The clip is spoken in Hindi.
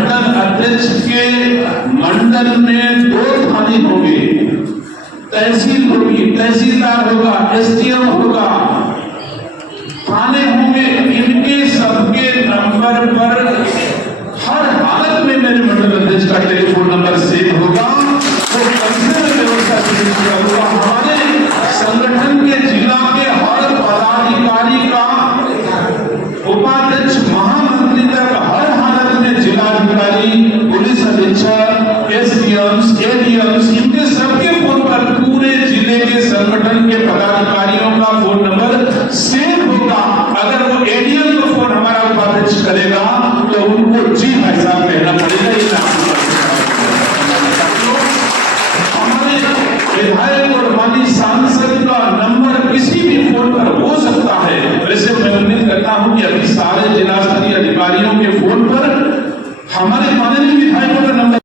मंडल अध्यक्ष के मंडल में 2 थाने होंगे, तहसील होगी, तहसीलदार होगा, एसडीएम होगा, थाने होंगे। इनके सबके नंबर पर हर हालत में मेरे मंडल अध्यक्ष का टेलीफोन नंबर सेव होगा। वो कैसे व्यवस्था होगा, हमारे संगठन के जिला के हर पदाधिकारी का, उपाध्यक्ष, महामंत्री तक हर हालत में जिलाधिकारी, पुलिस अधीक्षक, एसडीएम्स, एडीएम्स, इनके सबके फोन पर पूरे जिले के संगठन के पदाधिकारियों का फोन नंबर सेव होगा। अगर वो एडीएम को फोन हमारा उपाध्यक्ष करेगा तो उनको जी भाई साहब कहना पड़ेगा। हमारे विधायक और माननीय सांसद का नंबर किसी भी फोन पर हो सकता है। वैसे मैं उम्मीद करता हूं कि अभी सारे जिला स्तरीय अधिकारियों के फोन पर हमारे माननीय विधायकों का नंबर